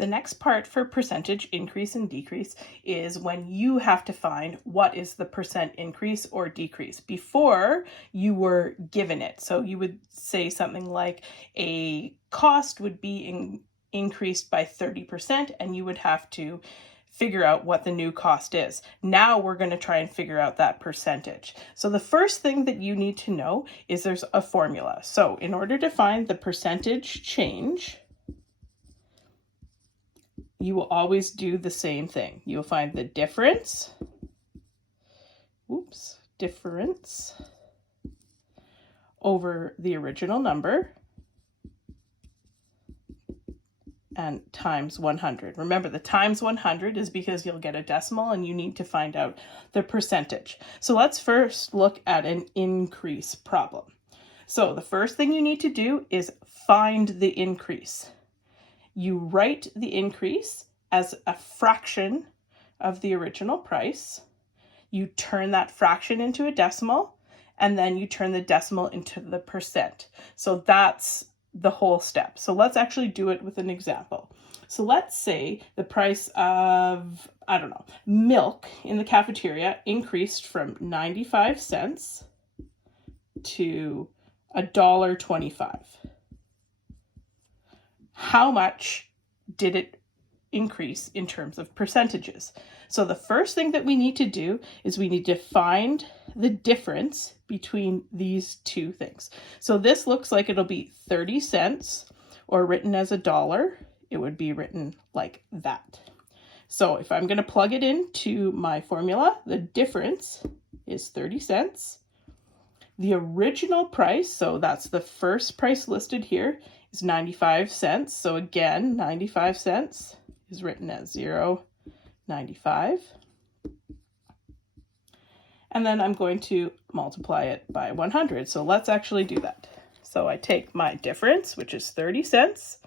The next part for percentage increase and decrease is when you have to find what is the percent increase or decrease before you were given it. So you would say something like a cost would be increased by 30%, and you would have to figure out what the new cost is. Now we're going to try and figure out that percentage. So the first thing that you need to know is there's a formula. So in order to find the percentage change, you will always do the same thing. You'll find the difference, difference over the original number and times 100. Remember, the times 100 is because you'll get a decimal and you need to find out the percentage. So let's first look at an increase problem. So the first thing you need to do is find the increase. You write the increase as a fraction of the original price. You turn that fraction into a decimal, and then you turn the decimal into the percent. So that's the whole step. So let's actually do it with an example. So let's say the price of, milk in the cafeteria increased from 95 cents to $1.25. How much did it increase in terms of percentages? So the first thing that we need to do is we need to find the difference between these two things. So this looks like it'll be 30 cents, or written as $1, it would be written like that. So if I'm going to plug it into my formula, the difference is 30 cents. The original price, so that's the first price listed here, is 95 cents. So again, 95 cents is written as 0.95. And then I'm going to multiply it by 100. So let's actually do that. So I take my difference, which is 30 cents.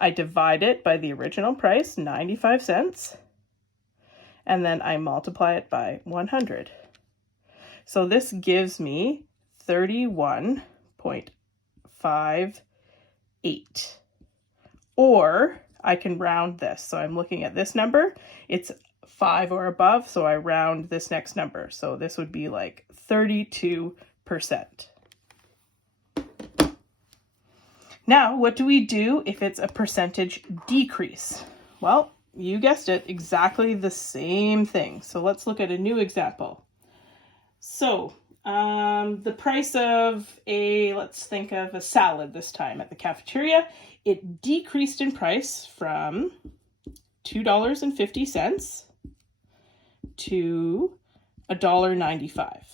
I divide it by the original price, 95 cents. And then I multiply it by 100. So this gives me 31.58. Or I can round this. So I'm looking at this number. It's 5 or above, so I round this next number. So this would be like 32%. Now, what do we do if it's a percentage decrease? Well, you guessed it, exactly the same thing. So let's look at a new example. So the price of let's think of a salad this time at the cafeteria. It decreased in price from $2.50 to $1.95.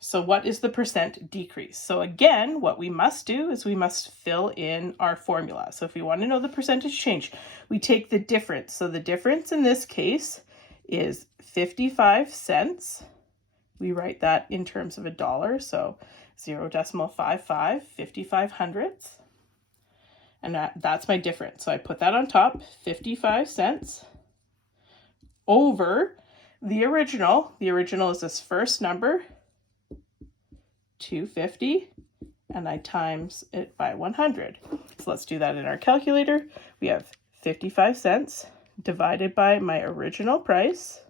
So what is the percent decrease? So again, what we must do is we must fill in our formula. So if we want to know the percentage change, we take the difference. So the difference in this case is 55 cents. We write that in terms of a dollar, so 0.55, 55 hundredths. And that's my difference. So I put that on top, 55 cents, over the original. The original is this first number, 250, and I times it by 100. So let's do that in our calculator. We have 55 cents divided by my original price,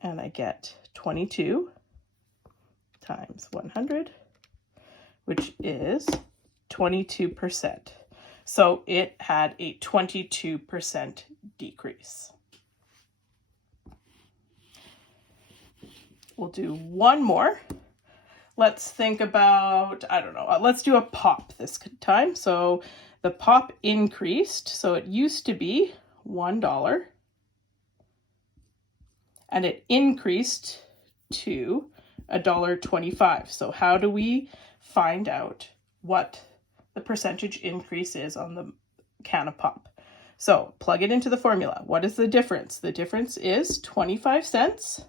and I get 22 times 100, which is 22%. So it had a 22% decrease. We'll do one more. Let's think about, let's do a pop this time. So the pop increased. So it used to be $1. And it increased to $1.25. So how do we find out what the percentage increase is on the can of pop? So plug it into the formula. What is the difference? The difference is 25 cents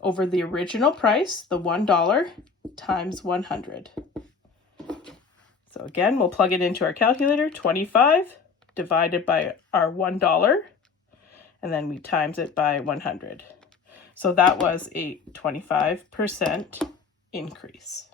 over the original price, the $1, times 100. So again, we'll plug it into our calculator. 25 divided by our $1, and then we times it by 100. So that was a 25% increase.